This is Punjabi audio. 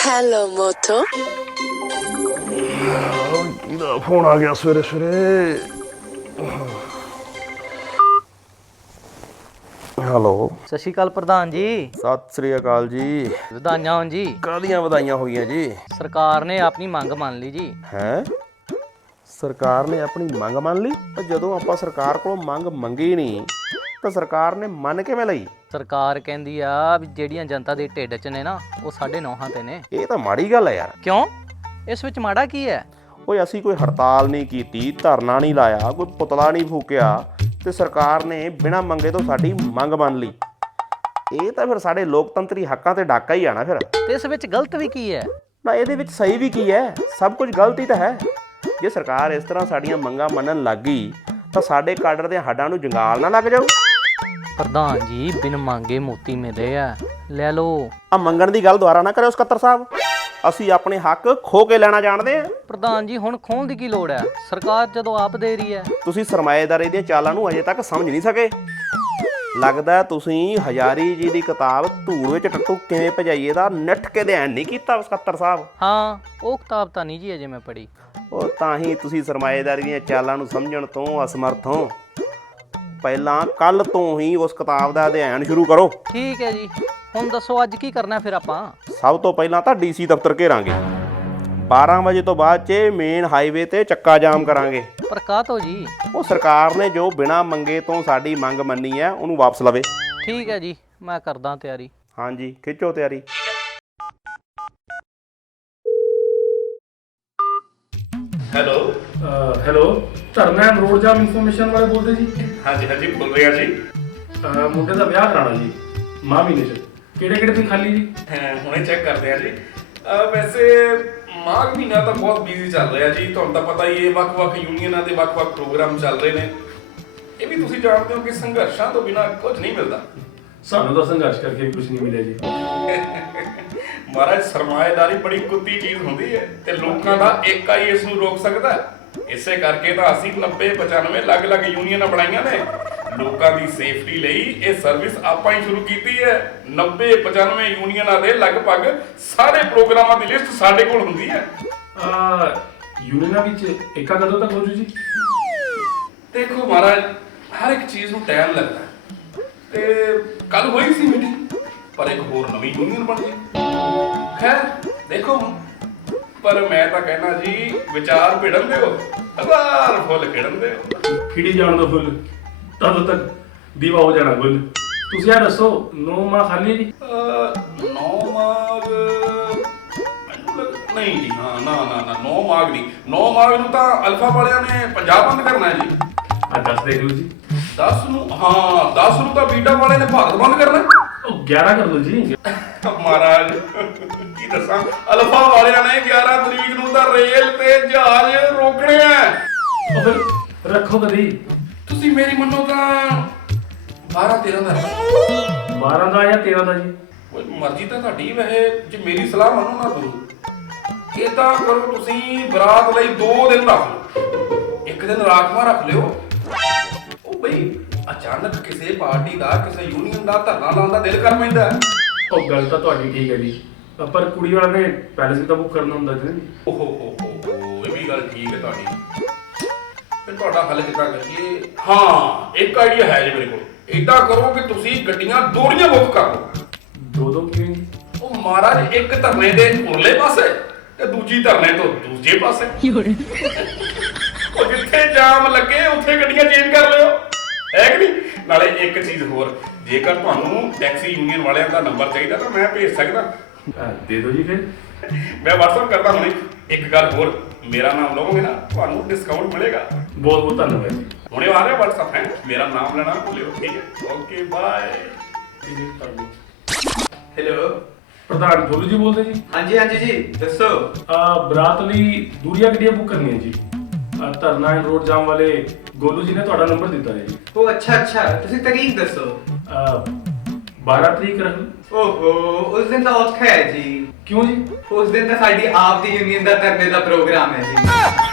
ਹੈਲੋ ਮੋਟੋ ਕਿਹਦਾ ਫੋਨ ਆ ਗਿਆ ਸਵੇਰੇ ਸਵੇਰੇ। ਹੈਲੋ, ਸਤਿ ਸ਼੍ਰੀ ਅਕਾਲ ਪ੍ਰਧਾਨ ਜੀ। ਸਤਿ ਸ੍ਰੀ ਅਕਾਲ ਜੀ। ਵਧਾਈਆਂ ਹੋਣ ਜੀ। ਕਾਹਦੀਆਂ ਵਧਾਈਆਂ ਹੋਈਆਂ ਜੀ? ਸਰਕਾਰ ਨੇ ਆਪਣੀ ਮੰਗ ਮੰਨ ਲਈ ਜੀ। ਹੈਂ? ਸਰਕਾਰ ਨੇ ਆਪਣੀ ਮੰਗ ਮੰਨ ਲਈ? ਤਾਂ ਜਦੋਂ ਆਪਾਂ ਸਰਕਾਰ ਕੋਲੋਂ ਮੰਗ ਮੰਗੀ ਨਹੀਂ ਤਾਂ ਸਰਕਾਰ ਨੇ ਮੰਨ ਕਿਵੇਂ ਲਈ? ਸਰਕਾਰ ਕਹਿੰਦੀ ਆ ਵੀ ਜਿਹੜੀਆਂ ਜਨਤਾ ਦੇ ਢਿੱਡ 'ਚ ਨੇ ਨਾ ਉਹ ਸਾਡੇ ਨੌਹਾਂ ਤੇ ਨੇ। ਇਹ ਤਾਂ ਮਾੜੀ ਗੱਲ ਹੈ ਯਾਰ। ਕਿਉਂ? ਇਸ ਵਿੱਚ ਮਾੜਾ ਕੀ ਹੈ? ਓਏ ਅਸੀਂ ਕੋਈ ਹੜਤਾਲ ਨਹੀਂ ਕੀਤੀ, ਧਰਨਾ ਨਹੀਂ ਲਾਇਆ, ਕੋਈ ਪੁਤਲਾ ਨਹੀਂ ਫੂਕਿਆ ਤੇ ਸਰਕਾਰ ਨੇ ਬਿਨਾਂ ਮੰਗੇ ਤੋਂ ਸਾਡੀ ਮੰਗ ਮੰਨ ਲਈ। ਇਹ ਤਾਂ ਫਿਰ ਸਾਡੇ ਲੋਕਤੰਤਰੀ ਹੱਕਾਂ ਤੇ ਡਾਕਾ ਹੀ ਆਣਾ ਫਿਰ। ਤੇ ਇਸ ਵਿੱਚ ਗਲਤ ਵੀ ਕੀ ਹੈ? ਨਾ ਇਹਦੇ ਵਿੱਚ ਸਹੀ ਵੀ ਕੀ ਹੈ? ਸਭ ਕੁਝ ਗਲਤ ਹੀ ਤਾਂ ਹੈ। ਜੇ ਸਰਕਾਰ ਇਸ ਤਰ੍ਹਾਂ ਸਾਡੀਆਂ ਮੰਗਾਂ ਮੰਨਣ ਲੱਗ ਗਈ ਤਾਂ ਸਾਡੇ ਕਾਡਰ ਦੇ ਹੱਡਾਂ ਨੂੰ ਜੰਗਾਲ ਨਾ ਲੱਗ ਜਾਊ। ਪ੍ਰਧਾਨ ਜੀ ਬਿਨ ਮੰਗੇ ਮੋਤੀ ਮਿਲੇ ਆ, ਲੈ ਲਓ। ਆ ਮੰਗਣ ਦੀ ਗੱਲ ਦੁਬਾਰਾ ਨਾ ਕਰਿਓ ਸਕੱਤਰ ਸਾਹਿਬ। ਅਸੀਂ ਆਪਣੇ ਹੱਕ ਖੋ ਕੇ ਲੈਣਾ ਜਾਣਦੇ ਹਾਂ। ਪ੍ਰਧਾਨ ਜੀ ਹੁਣ ਖੋਹਣ ਦੀ ਕੀ ਲੋੜ ਹੈ? ਸਰਕਾਰ ਜਦੋਂ ਆਪ ਦੇ ਰਹੀ ਹੈ। ਤੁਸੀਂ ਸਰਮਾਏਦਾਰੀ ਦੀਆਂ ਚਾਲਾਂ ਨੂੰ ਅਜੇ ਤੱਕ ਸਮਝ ਨਹੀਂ ਸਕੇ। ਲੱਗਦਾ ਤੁਸੀਂ ਹਜ਼ਾਰੀ ਜੀ ਦੀ ਕਿਤਾਬ ਧੂੜ ਵਿੱਚ ਟੱਟੂ ਕਿਵੇਂ ਭਜਾਈਏ ਦਾ ਨਿੱਠ ਕੇ ਅਧਿਐਨ ਨਹੀਂ ਕੀਤਾ ਸਕੱਤਰ ਸਾਹਿਬ। ਹਾਂ, ਉਹ ਕਿਤਾਬ ਤਾਂ ਨਹੀਂ ਜੀ ਅਜੇ ਮੈਂ ਪੜ੍ਹੀ। ਉਹ ਤਾਂ ਹੀ ਤੁਸੀਂ ਸਰਮਾਏਦਾਰੀ ਦੀਆਂ ਚਾਲਾਂ ਨੂੰ ਸਮਝਣ ਤੋਂ ਅਸਮਰਥ ਹੋ। ਪਹਿਲਾਂ ਕੱਲ ਤੋਂ ਹੀ ਉਸ ਕਿਤਾਬ ਦਾ ਅਧਿਐਨ ਸ਼ੁਰੂ ਕਰੋ। ਠੀਕ ਹੈ ਜੀ, ਹੁਣ ਦੱਸੋ ਅੱਜ ਕੀ ਕਰਨਾ ਫਿਰ ਆਪਾਂ? ਸਭ ਤੋਂ ਪਹਿਲਾਂ ਤਾਂ ਡੀਸੀ ਦਫ਼ਤਰ ਘੇਰਾਂਗੇ। 12 ਵਜੇ ਤੋਂ ਬਾਅਦ 'ਚ ਮੇਨ ਹਾਈਵੇ ਤੇ ਚੱਕਾ ਜਾਮ ਕਰਾਂਗੇ। ਪਰ ਕਾਹਤੋਂ ਜੀ? ਉਹ ਸਰਕਾਰ ਨੇ ਜੋ ਬਿਨਾਂ ਮੰਗੇ ਤੋਂ ਸਾਡੀ ਮੰਗ ਮੰਨੀ ਹੈ ਉਹਨੂੰ ਵਾਪਸ ਲਵੇ। ਠੀਕ ਹੈ ਜੀ, ਮੈਂ ਕਰਦਾ ਤਿਆਰੀ। ਹਾਂਜੀ, ਖਿੱਚੋ ਤਿਆਰੀ। ਹੈਲੋ ਹੈਲੋ, ਧਰਨਾ ਐਂਡ ਰੋਡ ਜਾਮ ਇਨਫੋਰਮੇਸ਼ਨ ਵਾਲੇ ਬੋਲਦੇ ਜੀ? ਹਾਂਜੀ ਹਾਂਜੀ ਬੋਲ ਰਿਹਾ ਜੀ। ਮੁੰਡੇ ਦਾ ਵਿਆਹ ਕਰਾਉਣਾ ਜੀ ਮਾਹ ਮਹੀਨੇ 'ਚ। ਕਿਹੜੇ ਕਿਹੜੇ ਦਿਨ ਖਾਲੀ ਜੀ? ਹੁਣੇ ਚੈੱਕ ਕਰਦੇ ਆ ਜੀ। ਵੈਸੇ ਮਾਘ ਮਹੀਨਾ ਤਾਂ ਬਹੁਤ ਬਿਜ਼ੀ ਚੱਲ ਰਿਹਾ ਜੀ। ਤੁਹਾਨੂੰ ਤਾਂ ਪਤਾ ਹੀ ਹੈ ਵੱਖ-ਵੱਖ ਯੂਨੀਅਨਾਂ ਦੇ ਵੱਖ-ਵੱਖ ਪ੍ਰੋਗਰਾਮ ਚੱਲ ਰਹੇ ਨੇ। ਇਹ ਵੀ ਤੁਸੀਂ ਜਾਣਦੇ ਹੋ ਕਿ ਸੰਘਰਸ਼ਾਂ ਤੋਂ ਬਿਨਾਂ ਕੁਝ ਨਹੀਂ ਮਿਲਦਾ। ਸਾਨੂੰ ਤਾਂ ਸੰਘਰਸ਼ ਕਰਕੇ ਵੀ ਕੁਝ ਨਹੀਂ ਮਿਲਿਆ ਜੀ। ਮਹਾਰਾਜ ਸਰਮਾਏਦਾਰੀ ਬੜੀ ਕੁੱਤੀ ਚੀਜ਼ ਹੁੰਦੀ ਹੈ ਤੇ ਲੋਕਾਂ ਦਾ ਏਕਾ ਹੀ ਇਸ ਨੂੰ ਰੋਕ ਸਕਦਾ ਹੈ। ਇਸੇ ਕਰਕੇ ਤਾਂ ਅਸੀਂ 90-95 ਅਲੱਗ-ਅਲੱਗ ਯੂਨੀਅਨਾਂ ਬਣਾਈਆਂ ਨੇ। ਲੋਕਾਂ ਦੀ ਸੇਫਟੀ ਲਈ ਇਹ ਸਰਵਿਸ ਆਪਾਂ ਹੀ ਸ਼ੁਰੂ ਕੀਤੀ ਹੈ। 90-95 ਯੂਨੀਅਨਾਂ ਦੇ ਲਗਭਗ ਸਾਰੇ ਪ੍ਰੋਗਰਾਮਾਂ ਦੀ ਲਿਸਟ ਸਾਡੇ ਕੋਲ ਹੁੰਦੀ ਹੈ। ਯੂਨੀਅਨਾਂ ਵਿੱਚ ਏਕਾ ਕਦੋਂ ਤੱਕ ਹੋ ਜੂ ਜੀ? ਦੇਖੋ ਮਹਾਰਾਜ, ਹਰ ਇੱਕ ਚੀਜ਼ ਨੂੰ ਟਾਈਮ ਲੱਗਦਾ ਤੇ ਕੱਲ ਹੋਈ ਸੀ ਮੀਟਿੰਗ, ਪਰ ਇੱਕ ਹੋਰ ਨਵੀਂ ਯੂਨੀਅਨ ਬਣ ਗਈ। ਖੈਰ ਦੇਖੋ, ਪਰ ਮੈਂ ਤਾਂ ਕਹਿਣਾ ਜੀ ਵਿਚਾਰ ਭਿੜਨ ਦਿਓ, ਹਜ਼ਾਰ ਫੁੱਲ ਖਿੜਨ ਦਿਓ। ਖਿੜੀ ਜਾਣ ਦੋ ਫੁੱਲ, ਤਦੋਂ ਤੱਕ ਦੀਵਾ ਹੋ ਜਾਣਾ ਗੁੱਲ। ਤੁਸੀਂ ਇਹ ਦੱਸੋ 9 ਮਾਹ ਖਾਲੀ ਜੀ? 9 ਮਾਘ ਨਹੀਂ ਜੀ। ਹਾਂ, ਨਾ 9 ਮਾਘ ਨਹੀਂ। 9 ਮਾਘ ਨੂੰ ਤਾਂ ਅਲਫਾ ਵਾਲਿਆਂ ਨੇ ਪੰਜਾਬ ਬੰਦ ਕਰਨਾ ਹੈ ਜੀ। 10 ਦੇਖ ਲਓ ਜੀ। 10 ਨੂੰ, ਹਾਂ 10 ਨੂੰ ਤਾਂ ਬੀਟਾ ਵਾਲੇ ਨੇ ਭਾਰਤ ਬੰਦ ਕਰਨਾ। ਉਹ 11 ਕਰ ਲਓ ਜੀ। ਮਹਾਰਾਜ ਕੀ ਦੱਸਾਂ, ਅਲਫਾ ਵਾਲਿਆਂ ਨੇ 11 ਤਰੀਕ ਨੂੰ ਤਾਂ ਰੇਲ ਤੇ ਜਹਾਜ਼ ਰੋਕਣੇ ਆ। ਉਹ ਫਿਰ ਰੱਖੋ ਕਦੀ। ਤੁਸੀਂ ਮੇਰੀ ਮੰਨੋ ਤਾਂ 12-13 ਦਾ 12 ਦਾ ਜਾਂ 13 ਦਾ ਜੀ? ਕੋਈ ਮਰਜ਼ੀ ਤਾਂ ਤੁਹਾਡੀ। ਵੈਸੇ ਜੇ ਮੇਰੀ ਸਲਾਹ ਮੰਨੋ ਨਾ ਤੁਸੀਂ, ਇਹ ਤਾਂ ਕਰੋ ਤੁਸੀਂ ਬਰਾਤ ਲਈ 2 ਦਿਨ ਰੱਖ ਲਓ। ਇੱਕ ਦਿਨ ਰਾਖਵਾਂ ਰੱਖ ਲਿਓ। ਉਹ ਬਈ ਅਚਾਨਕ ਕਿਸੇ ਪਾਰਟੀ ਦਾ, ਕਿਸੇ ਯੂਨੀਅਨ ਦਾ ਧਰਨਾ ਲਾਉਣ ਦਾ ਦਿਲ ਕਰ ਪੈਂਦਾ। ਉਹ ਗੱਲ ਤਾਂ ਤੁਹਾਡੀ ਠੀਕ ਹੈ ਜੀ, ਪਰ ਕੁੜੀ ਵਾਲਾ ਨੇ ਪੈਲਸ ਵੀ ਤਾਂ ਬੁੱਕ ਕਰਨਾ ਹੁੰਦਾ ਜੀ। ਓਹੋ ਇਹ ਵੀ ਗੱਲ ਠੀਕ ਹੈ ਤੁਹਾਡੀ। ਫਿਰ ਤੁਹਾਡਾ ਹੱਲ ਕਿੱਦਾਂ ਕਰੀਏ? ਹਾਂ, ਇੱਕ ਆਈਡੀਆ ਹੈ ਜੀ ਮੇਰੇ ਕੋਲ। ਏਦਾਂ ਕਰੋ ਕਿ ਤੁਸੀਂ ਗੱਡੀਆਂ ਦੋੜੀਆਂ ਬੁੱਕ ਕਰ ਲਓ। ਦੋ ਕਿਵੇਂ ਜੀ? ਉਹ ਮਹਾਰਾਜ ਇੱਕ ਧਰਨੇ ਦੇ ਉਰਲੇ ਪਾਸੇ ਤੇ ਦੂਜੀ ਧਰਨੇ ਤੋਂ ਦੂਜੇ ਪਾਸੇ। ਉਹ ਜਿੱਥੇ ਜਾਮ ਲੱਗੇ ਉੱਥੇ ਗੱਡੀਆਂ ਚੇਂਜ ਕਰ ਲਿਓ, ਹੈ ਕਿ ਨਹੀਂ? ਨਾਲੇ ਇੱਕ ਚੀਜ਼ ਹੋਰ, ਜੇਕਰ ਤੁਹਾਨੂੰ ਟੈਕਸੀ ਯੂਨੀਅਨ ਵਾਲਿਆਂ ਦਾ ਨੰਬਰ ਚਾਹੀਦਾ ਤਾਂ ਮੈਂ ਭੇਜ ਸਕਦਾ। ਦੇ ਦਿਓ ਜੀ ਫਿਰ। ਮੈਂ WhatsApp ਕਰਦਾ ਹੁਣੇ। ਇੱਕ ਗੱਲ ਹੋਰ, ਮੇਰਾ ਨਾਮ ਲਵੋਗੇ ਨਾ ਤੁਹਾਨੂੰ ਡਿਸਕਾਊਂਟ ਮਿਲੇਗਾ। ਬਹੁਤ ਬਹੁਤ ਧੰਨਵਾਦ ਜੀ। ਹੁਣੇ ਆ ਰਿਹਾ WhatsApp ਹੈ, ਮੇਰਾ ਨਾਮ ਲੈਣਾ ਨਾ ਭੁੱਲਿਓ। ਠੀਕ ਹੈ, ਓਕੇ ਬਾਏ। ਹੈਲੋ, ਪ੍ਰਧਾਨ ਗੋਲੂ ਜੀ ਬੋਲਦੇ ਜੀ? ਹਾਂਜੀ ਹਾਂਜੀ ਜੀ ਦੱਸੋ। ਬਰਾਤ ਲਈ ਦੂਰੀਆਂ ਗੱਡੀਆਂ ਬੁੱਕ ਕਰਨੀਆਂ ਜੀ। ਧਰਨਾ ਐਂਡ ਰੋਡ ਜਾਮ ਵਾਲੇ ਗੋਲੂ ਜੀ ਨੇ ਤੁਹਾਡਾ ਨੰਬਰ ਦਿੱਤਾ ਹੈ ਜੀ। ਉਹ ਅੱਛਾ, ਤੁਸੀਂ ਤਰੀਕ ਦੱਸੋ। 12 ਤਰੀਕ ਰੱਖ। ਓਹੋ, ਉਸ ਦਿਨ ਤਾਂ ਔਖਾ ਹੈ ਜੀ। ਕਿਉਂ ਜੀ? ਉਸ ਦਿਨ ਤਾਂ ਸਾਡੀ ਆਪ ਦੀ ਯੂਨੀਅਨ ਦਾ ਧਰਨੇ ਦਾ ਪ੍ਰੋਗਰਾਮ ਹੈ ਜੀ।